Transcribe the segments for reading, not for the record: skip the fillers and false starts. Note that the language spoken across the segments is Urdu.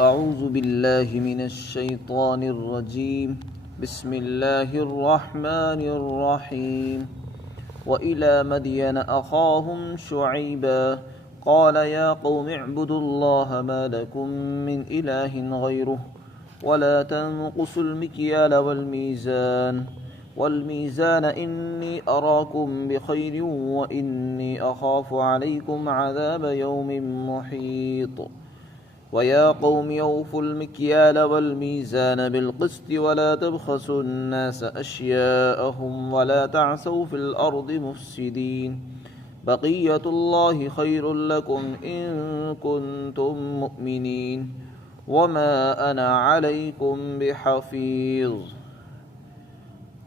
أعوذ بالله من الشيطان الرجيم. بسم الله الرحمن الرحيم. وإلى مدين أخاهم شعيبا قال يا قوم اعبدوا الله ما لكم من إله غيره ولا تنقصوا المكيال والميزان إني أراكم بخير وإني أخاف عليكم عذاب يوم محيط. ويا قوم أوفوا المكيال والميزان بالقسط ولا تبخسوا الناس أشياءهم ولا تعثوا في الأرض مفسدين. بقية الله خير لكم إن كنتم مؤمنين وما أنا عليكم بحفيظ.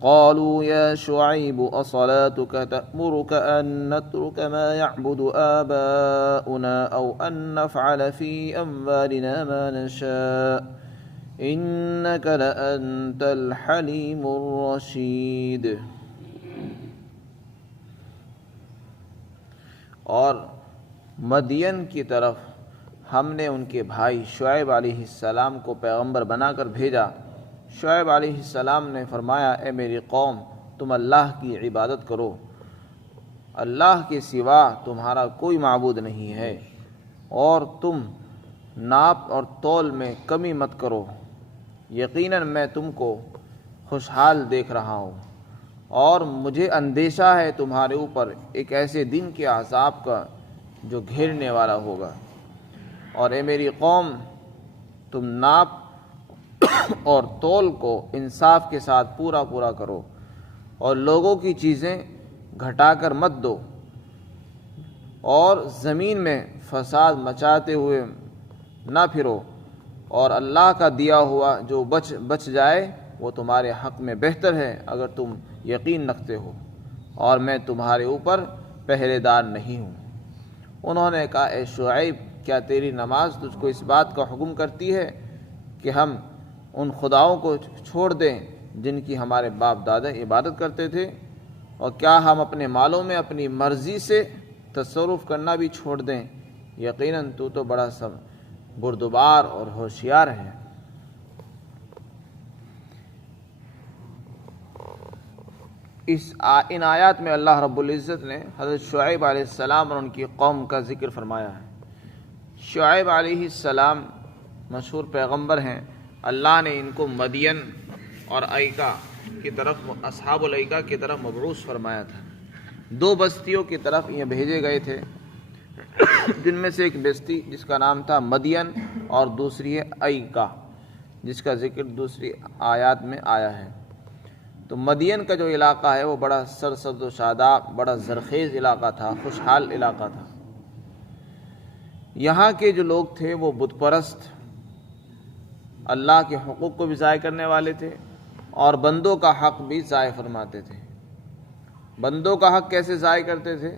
قالوا يا شعيب أصلاتك تأمرك أن نترك ما يعبد آباؤنا أو أن نفعل في أموالنا ما نشاء إنك لأنت الحليم الرشيد. اور مدین کی طرف ہم نے ان کے بھائی شعیب علیہ السلام کو پیغمبر بنا کر بھیجا۔ شعیب علیہ السلام نے فرمایا اے میری قوم، تم اللہ کی عبادت کرو، اللہ کے سوا تمہارا کوئی معبود نہیں ہے، اور تم ناپ اور تول میں کمی مت کرو، یقیناً میں تم کو خوشحال دیکھ رہا ہوں، اور مجھے اندیشہ ہے تمہارے اوپر ایک ایسے دن کے عذاب کا جو گھیرنے والا ہوگا۔ اور اے میری قوم، تم ناپ اور تول کو انصاف کے ساتھ پورا کرو، اور لوگوں کی چیزیں گھٹا کر مت دو، اور زمین میں فساد مچاتے ہوئے نہ پھرو، اور اللہ کا دیا ہوا جو بچ جائے وہ تمہارے حق میں بہتر ہے اگر تم یقین رکھتے ہو، اور میں تمہارے اوپر پہرے دار نہیں ہوں۔ انہوں نے کہا اے شعیب، کیا تیری نماز تجھ کو اس بات کا حکم کرتی ہے کہ ہم ان خداؤں کو چھوڑ دیں جن کی ہمارے باپ دادا عبادت کرتے تھے؟ اور کیا ہم اپنے مالوں میں اپنی مرضی سے تصرف کرنا بھی چھوڑ دیں؟ یقیناً تو بڑا بردبار اور ہوشیار ہے۔ ان آیات میں اللہ رب العزت نے حضرت شعیب علیہ السلام اور ان کی قوم کا ذکر فرمایا ہے۔ شعیب علیہ السلام مشہور پیغمبر ہیں۔ اللہ نے ان کو مدین اور ایکا کی طرف، اصحاب الایکا کی طرف مبعوث فرمایا تھا۔ دو بستیوں کی طرف یہ بھیجے گئے تھے، جن میں سے ایک بستی جس کا نام تھا مدین اور دوسری ہے ایکا، جس کا ذکر دوسری آیات میں آیا ہے۔ تو مدین کا جو علاقہ ہے وہ بڑا سرسبز و شاداب، بڑا زرخیز علاقہ تھا، خوشحال علاقہ تھا۔ یہاں کے جو لوگ تھے وہ بت پرست، اللہ کے حقوق کو بھی ضائع کرنے والے تھے، اور بندوں کا حق بھی ضائع فرماتے تھے۔ بندوں کا حق کیسے ضائع کرتے تھے؟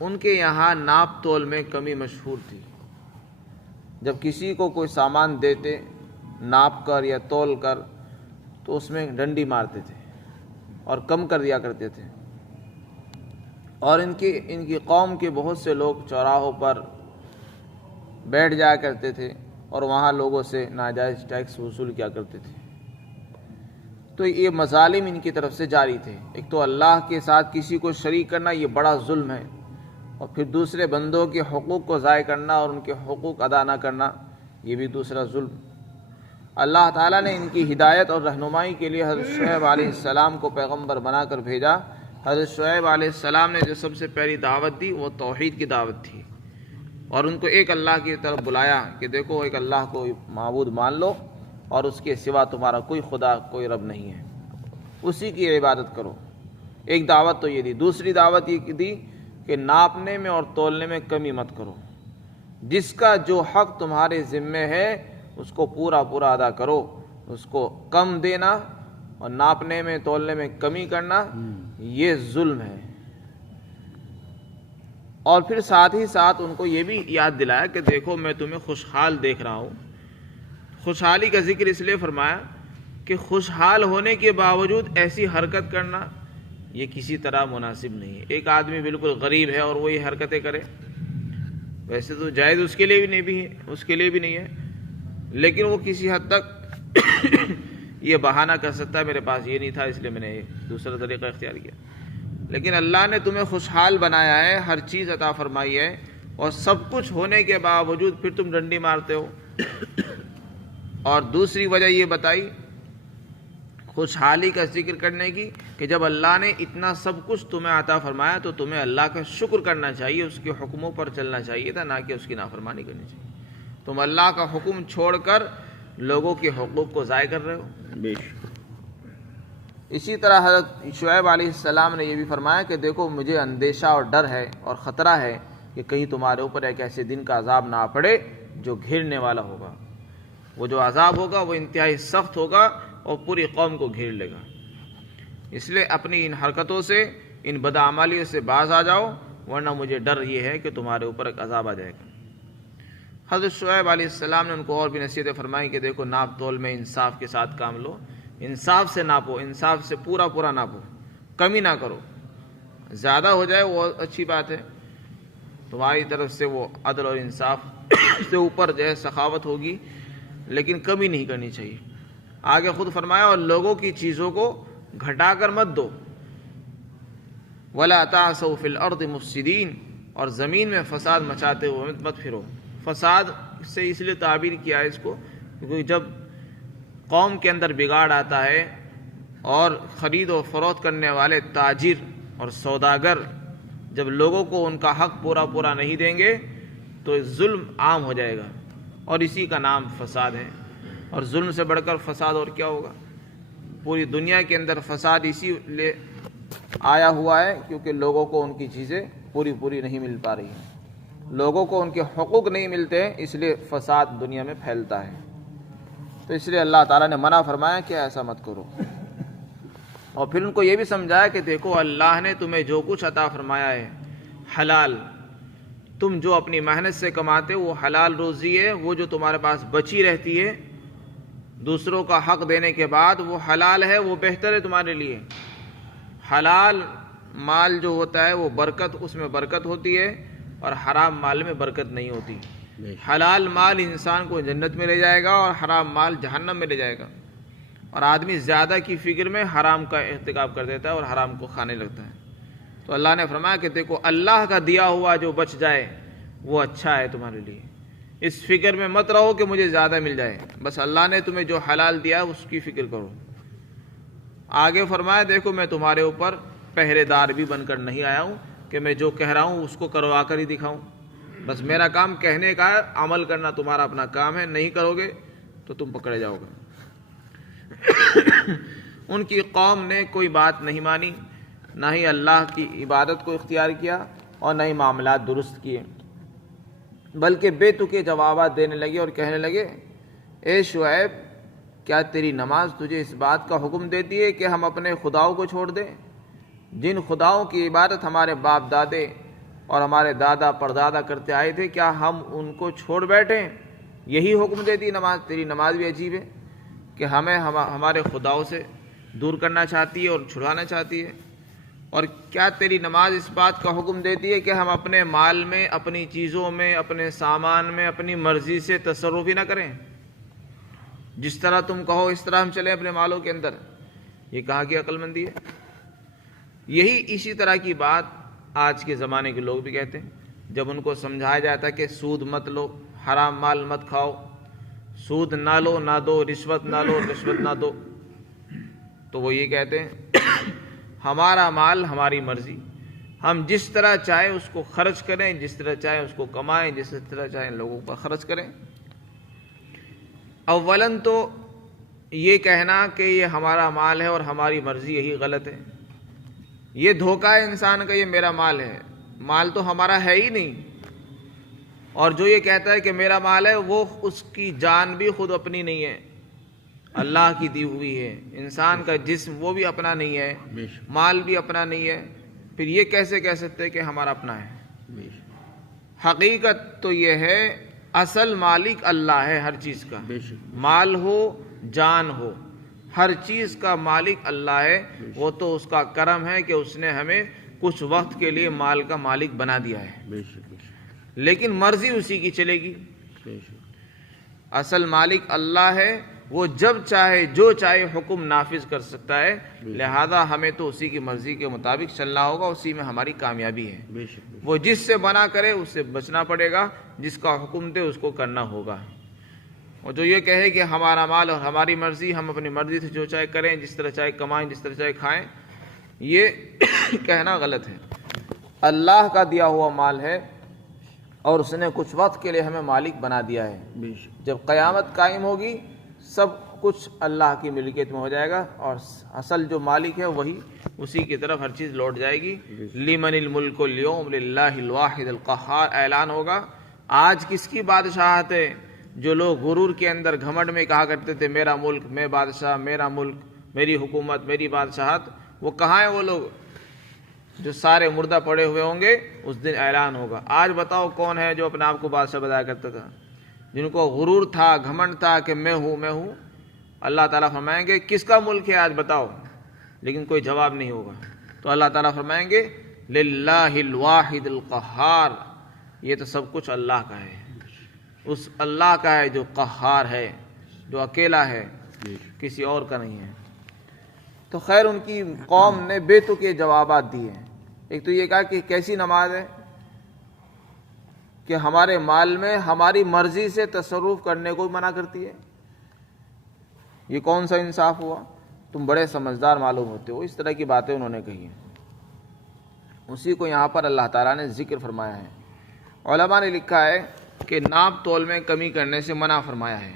ان کے یہاں ناپ تول میں کمی مشہور تھی۔ جب کسی کو کوئی سامان دیتے ناپ کر یا تول کر تو اس میں ڈنڈی مارتے تھے اور کم کر دیا کرتے تھے۔ اور ان کی قوم کے بہت سے لوگ چوراہوں پر بیٹھ جایا کرتے تھے اور وہاں لوگوں سے ناجائز ٹیکس وصول کیا کرتے تھے۔ تو یہ مظالم ان کی طرف سے جاری تھے۔ ایک تو اللہ کے ساتھ کسی کو شریک کرنا یہ بڑا ظلم ہے، اور پھر دوسرے بندوں کے حقوق کو ضائع کرنا اور ان کے حقوق ادا نہ کرنا یہ بھی دوسرا ظلم۔ اللہ تعالیٰ نے ان کی ہدایت اور رہنمائی کے لیے حضرت شعیب علیہ السلام کو پیغمبر بنا کر بھیجا۔ حضرت شعیب علیہ السلام نے جو سب سے پہلی دعوت دی وہ توحید کی دعوت تھی، اور ان کو ایک اللہ کی طرف بلایا کہ دیکھو ایک اللہ کو معبود مان لو، اور اس کے سوا تمہارا کوئی خدا کوئی رب نہیں ہے، اسی کی عبادت کرو۔ ایک دعوت تو یہ دی۔ دوسری دعوت یہ دی کہ ناپنے میں اور تولنے میں کمی مت کرو، جس کا جو حق تمہارے ذمے ہے اس کو پورا ادا کرو، اس کو کم دینا اور ناپنے میں تولنے میں کمی کرنا یہ ظلم ہے۔ اور پھر ساتھ ہی ساتھ ان کو یہ بھی یاد دلایا کہ دیکھو میں تمہیں خوشحال دیکھ رہا ہوں۔ خوشحالی کا ذکر اس لیے فرمایا کہ خوشحال ہونے کے باوجود ایسی حرکت کرنا یہ کسی طرح مناسب نہیں ہے۔ ایک آدمی بالکل غریب ہے اور وہی حرکتیں کرے، ویسے تو جائز اس کے لیے بھی نہیں ہے، لیکن وہ کسی حد تک یہ بہانہ کر سکتا ہے میرے پاس یہ نہیں تھا اس لیے میں نے دوسرا طریقہ اختیار کیا. لیکن اللہ نے تمہیں خوشحال بنایا ہے، ہر چیز عطا فرمائی ہے، اور سب کچھ ہونے کے باوجود پھر تم ڈنڈی مارتے ہو. اور دوسری وجہ یہ بتائی خوشحالی کا ذکر کرنے کی کہ جب اللہ نے اتنا سب کچھ تمہیں عطا فرمایا تو تمہیں اللہ کا شکر کرنا چاہیے، اس کے حکموں پر چلنا چاہیے تھا، نہ کہ اس کی نافرمانی کرنی چاہیے. تم اللہ کا حکم چھوڑ کر لوگوں کے حقوق کو ضائع کر رہے ہو. اسی طرح حضرت شعیب علیہ السلام نے یہ بھی فرمایا کہ دیکھو مجھے اندیشہ اور ڈر ہے اور خطرہ ہے کہ کہیں تمہارے اوپر ایک ایسے دن کا عذاب نہ پڑے جو گھیرنے والا ہوگا. وہ جو عذاب ہوگا وہ انتہائی سخت ہوگا اور پوری قوم کو گھیر لے گا. اس لیے اپنی ان حرکتوں سے، ان بدعمالیوں سے باز آ جاؤ، ورنہ مجھے ڈر یہ ہے کہ تمہارے اوپر ایک عذاب آ جائے گا. حضرت شعیب علیہ السلام نے ان کو اور بھی نصیحتیں فرمائی کہ دیکھو ناپ تول میں انصاف کے ساتھ کام لو، انصاف سے ناپو، انصاف سے پورا ناپو، کمی نہ کرو. زیادہ ہو جائے وہ اچھی بات ہے، تمہاری طرف سے وہ عدل اور انصاف سے اوپر جو ہے سخاوت ہوگی، لیکن کمی نہیں کرنی چاہیے. آگے خود فرمایا اور لوگوں کی چیزوں کو گھٹا کر مت دو. وَلَا تَعْثَوْا فِي الْأَرْضِ مُفْسِدِينَ، اور زمین میں فساد مچاتے ہوئے مت پھرو. فساد سے اس لیے تعبیر کیا ہے اس کو کیونکہ جب قوم کے اندر بگاڑ آتا ہے اور خرید و فروخت کرنے والے تاجر اور سوداگر جب لوگوں کو ان کا حق پورا نہیں دیں گے تو ظلم عام ہو جائے گا، اور اسی کا نام فساد ہے. اور ظلم سے بڑھ کر فساد اور کیا ہوگا؟ پوری دنیا کے اندر فساد اسی لیے آیا ہوا ہے کیونکہ لوگوں کو ان کی چیزیں پوری نہیں مل پا رہی ہیں، لوگوں کو ان کے حقوق نہیں ملتے ہیں، اس لیے فساد دنیا میں پھیلتا ہے. تو اس لیے اللہ تعالیٰ نے منع فرمایا کہ ایسا مت کرو. اور پھر ان کو یہ بھی سمجھایا کہ دیکھو اللہ نے تمہیں جو کچھ عطا فرمایا ہے حلال، تم جو اپنی محنت سے کماتے وہ حلال روزی ہے، وہ جو تمہارے پاس بچی رہتی ہے دوسروں کا حق دینے کے بعد وہ حلال ہے، وہ بہتر ہے تمہارے لیے. حلال مال جو ہوتا ہے وہ برکت، اس میں برکت ہوتی ہے، اور حرام مال میں برکت نہیں ہوتی. حلال مال انسان کو جنت میں لے جائے گا اور حرام مال جہنم میں لے جائے گا. اور آدمی زیادہ کی فکر میں حرام کا ارتکاب کر دیتا ہے اور حرام کو کھانے لگتا ہے. تو اللہ نے فرمایا کہ دیکھو اللہ کا دیا ہوا جو بچ جائے وہ اچھا ہے تمہارے لیے. اس فکر میں مت رہو کہ مجھے زیادہ مل جائے، بس اللہ نے تمہیں جو حلال دیا اس کی فکر کرو. آگے فرمایا دیکھو میں تمہارے اوپر پہرے دار بھی بن کر نہیں آیا ہوں کہ میں جو کہہ رہا ہوں اس کو کروا کر ہی دکھاؤں. بس میرا کام کہنے کا ہے، عمل کرنا تمہارا اپنا کام ہے. نہیں کرو گے تو تم پکڑے جاؤ گے. ان کی قوم نے کوئی بات نہیں مانی، نہ ہی اللہ کی عبادت کو اختیار کیا اور نہ ہی معاملات درست کیے، بلکہ بے تکے جوابات دینے لگے اور کہنے لگے اے شعیب کیا تیری نماز تجھے اس بات کا حکم دیتی ہے کہ ہم اپنے خداؤں کو چھوڑ دیں؟ جن خداؤں کی عبادت ہمارے باپ دادے اور ہمارے دادا پردادا کرتے آئے تھے، کیا ہم ان کو چھوڑ بیٹھیں؟ یہی حکم دیتی نماز؟ تیری نماز بھی عجیب ہے کہ ہمیں ہمارے خداؤں سے دور کرنا چاہتی ہے اور چھڑانا چاہتی ہے. اور کیا تیری نماز اس بات کا حکم دیتی ہے کہ ہم اپنے مال میں، اپنی چیزوں میں، اپنے سامان میں اپنی مرضی سے تصرف ہی نہ کریں؟ جس طرح تم کہو اس طرح ہم چلیں اپنے مالوں کے اندر. یہ کہاں کی عقل مندی ہے؟ یہی اسی طرح کی بات آج کے زمانے کے لوگ بھی کہتے ہیں. جب ان کو سمجھایا جاتا ہے کہ سود مت لو، حرام مال مت کھاؤ، سود نہ لو نہ دو، رشوت نہ لو رشوت نہ دو، تو وہ یہ کہتے ہیں ہمارا مال ہماری مرضی، ہم جس طرح چاہیں اس کو خرچ کریں، جس طرح چاہیں اس کو کمائیں، جس طرح چاہیں لوگوں پر خرچ کریں. اولاً تو یہ کہنا کہ یہ ہمارا مال ہے اور ہماری مرضی یہی غلط ہے. یہ دھوکہ ہے انسان کا، یہ میرا مال ہے. مال تو ہمارا ہے ہی نہیں. اور جو یہ کہتا ہے کہ میرا مال ہے وہ اس کی جان بھی خود اپنی نہیں ہے، اللہ کی دی ہوئی ہے. انسان کا جسم وہ بھی اپنا نہیں ہے، مال بھی اپنا نہیں ہے. پھر یہ کیسے کہہ سکتے کہ ہمارا اپنا ہے؟ حقیقت تو یہ ہے اصل مالک اللہ ہے ہر چیز کا. مال ہو جان ہو، ہر چیز کا مالک اللہ ہے. وہ تو اس کا کرم ہے کہ اس نے ہمیں کچھ وقت کے لیے مال کا مالک بنا دیا ہے. لیکن مرضی اسی کی چلے گی۔ اصل مالک اللہ ہے، وہ جب چاہے جو چاہے حکم نافذ کر سکتا ہے، لہذا ہمیں تو اسی کی مرضی کے مطابق چلنا ہوگا، اسی میں ہماری کامیابی ہے۔ وہ جس سے منع کرے اس سے بچنا پڑے گا، جس کا حکم دے اس کو کرنا ہوگا۔ اور جو یہ کہے کہ ہمارا مال اور ہماری مرضی، ہم اپنی مرضی سے جو چاہے کریں، جس طرح چاہے کمائیں، جس طرح چاہے کھائیں، یہ کہنا غلط ہے۔ اللہ کا دیا ہوا مال ہے اور اس نے کچھ وقت کے لیے ہمیں مالک بنا دیا ہے۔ جب قیامت قائم ہوگی سب کچھ اللہ کی ملکیت میں ہو جائے گا، اور اصل جو مالک ہے وہی، اسی کی طرف ہر چیز لوٹ جائے گی۔ لمن الملک اليوم للہ الواحد القہار اعلان ہوگا۔ آج کس کی بادشاہت ہے؟ جو لوگ غرور کے اندر گھمنڈ میں کہا کرتے تھے میرا ملک، میں بادشاہ، میرا ملک، میری حکومت، میری بادشاہت، وہ کہاں ہیں وہ لوگ؟ جو سارے مردہ پڑے ہوئے ہوں گے، اس دن اعلان ہوگا۔ آج بتاؤ کون ہے جو اپنے آپ کو بادشاہ بتایا کرتا تھا، جن کو غرور تھا، گھمنڈ تھا کہ میں ہوں میں ہوں؟ اللہ تعالیٰ فرمائیں گے کس کا ملک ہے آج بتاؤ، لیکن کوئی جواب نہیں ہوگا۔ تو اللہ تعالیٰ فرمائیں گے للہ الواحد القہار، یہ تو سب کچھ اللہ کا ہے، اس اللہ کا ہے جو قہار ہے، جو اکیلا ہے، کسی اور کا نہیں ہے۔ تو خیر ان کی قوم نے بے تک یہ جوابات دیے ہیں۔ ایک تو یہ کہا کہ کیسی نماز ہے کہ ہمارے مال میں ہماری مرضی سے تصرف کرنے کو منع کرتی ہے، یہ کون سا انصاف ہوا؟ تم بڑے سمجھدار معلوم ہوتے ہو۔ اس طرح کی باتیں انہوں نے کہی ہیں۔ اسی کو یہاں پر اللہ تعالیٰ نے ذکر فرمایا ہے۔ علماء نے لکھا ہے کہ ناپ تول میں کمی کرنے سے منع فرمایا ہے۔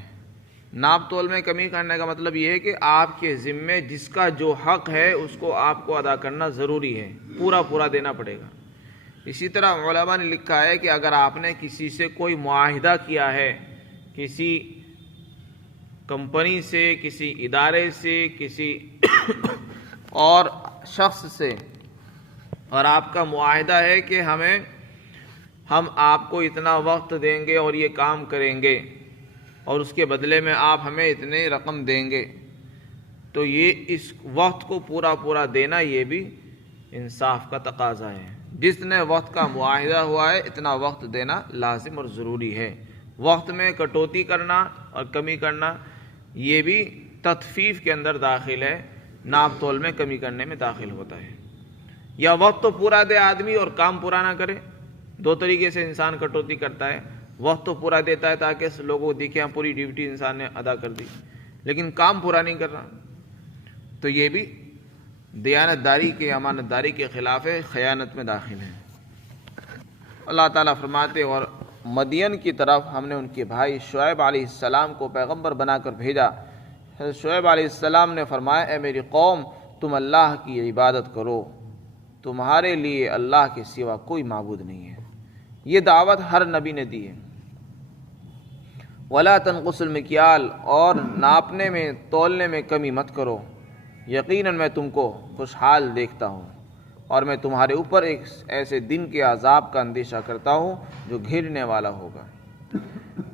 ناپ تول میں کمی کرنے کا مطلب یہ ہے کہ آپ کے ذمے جس کا جو حق ہے اس کو آپ کو ادا کرنا ضروری ہے، پورا پورا دینا پڑے گا۔ اسی طرح علماء نے لکھا ہے کہ اگر آپ نے کسی سے کوئی معاہدہ کیا ہے، کسی کمپنی سے، کسی ادارے سے، کسی اور شخص سے، اور آپ کا معاہدہ ہے کہ ہم آپ کو اتنا وقت دیں گے اور یہ کام کریں گے، اور اس کے بدلے میں آپ ہمیں اتنے رقم دیں گے، تو یہ اس وقت کو پورا پورا دینا یہ بھی انصاف کا تقاضا ہے۔ جس نے وقت کا معاہدہ ہوا ہے اتنا وقت دینا لازم اور ضروری ہے۔ وقت میں کٹوتی کرنا اور کمی کرنا یہ بھی تطفیف کے اندر داخل ہے، ناپ تول میں کمی کرنے میں داخل ہوتا ہے۔ یا وقت تو پورا دے آدمی اور کام پورا نہ کرے، دو طریقے سے انسان کٹوتی کرتا ہے۔ وقت تو پورا دیتا ہے تاکہ لوگوں کو دکھے ہاں پوری ڈیوٹی انسان نے ادا کر دی، لیکن کام پورا نہیں کر رہا، تو یہ بھی دیانت داری کے، امانت داری کے خلاف ہے، خیانت میں داخل ہے۔ اللہ تعالیٰ فرماتے اور مدین کی طرف ہم نے ان کے بھائی شعیب علیہ السلام کو پیغمبر بنا کر بھیجا۔ حضرت شعیب علیہ السلام نے فرمایا اے میری قوم، تم اللہ کی عبادت کرو، تمہارے لیے اللہ کے سوا کوئی معبود نہیں ہے۔ یہ دعوت ہر نبی نے دی ہے۔ وَلَا تَنْقُصُوا الْمِكْيَالَ، اور ناپنے میں تولنے میں کمی مت کرو، یقیناً میں تم کو خوشحال دیکھتا ہوں، اور میں تمہارے اوپر ایک ایسے دن کے عذاب کا اندیشہ کرتا ہوں جو گھرنے والا ہوگا۔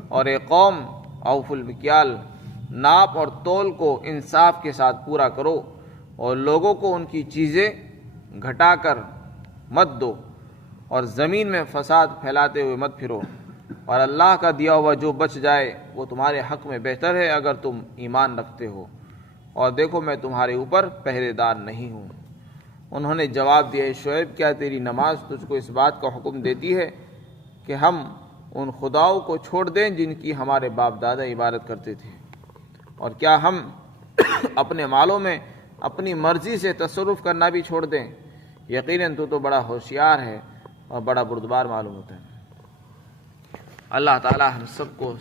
اور اے قوم اوفوا المکیال، ناپ اور تول کو انصاف کے ساتھ پورا کرو، اور لوگوں کو ان کی چیزیں گھٹا کر مت دو، اور زمین میں فساد پھیلاتے ہوئے مت پھرو، اور اللہ کا دیا ہوا جو بچ جائے وہ تمہارے حق میں بہتر ہے اگر تم ایمان رکھتے ہو، اور دیکھو میں تمہارے اوپر پہرے دار نہیں ہوں۔ انہوں نے جواب دیا شعیب، کیا تیری نماز تجھ کو اس بات کا حکم دیتی ہے کہ ہم ان خداؤں کو چھوڑ دیں جن کی ہمارے باپ دادا عبادت کرتے تھے، اور کیا ہم اپنے مالوں میں اپنی مرضی سے تصرف کرنا بھی چھوڑ دیں؟ یقیناً تو بڑا ہوشیار ہے اور بڑا بردبار معلوم ہوتا ہے۔ اللہ تعالی ہم سب کو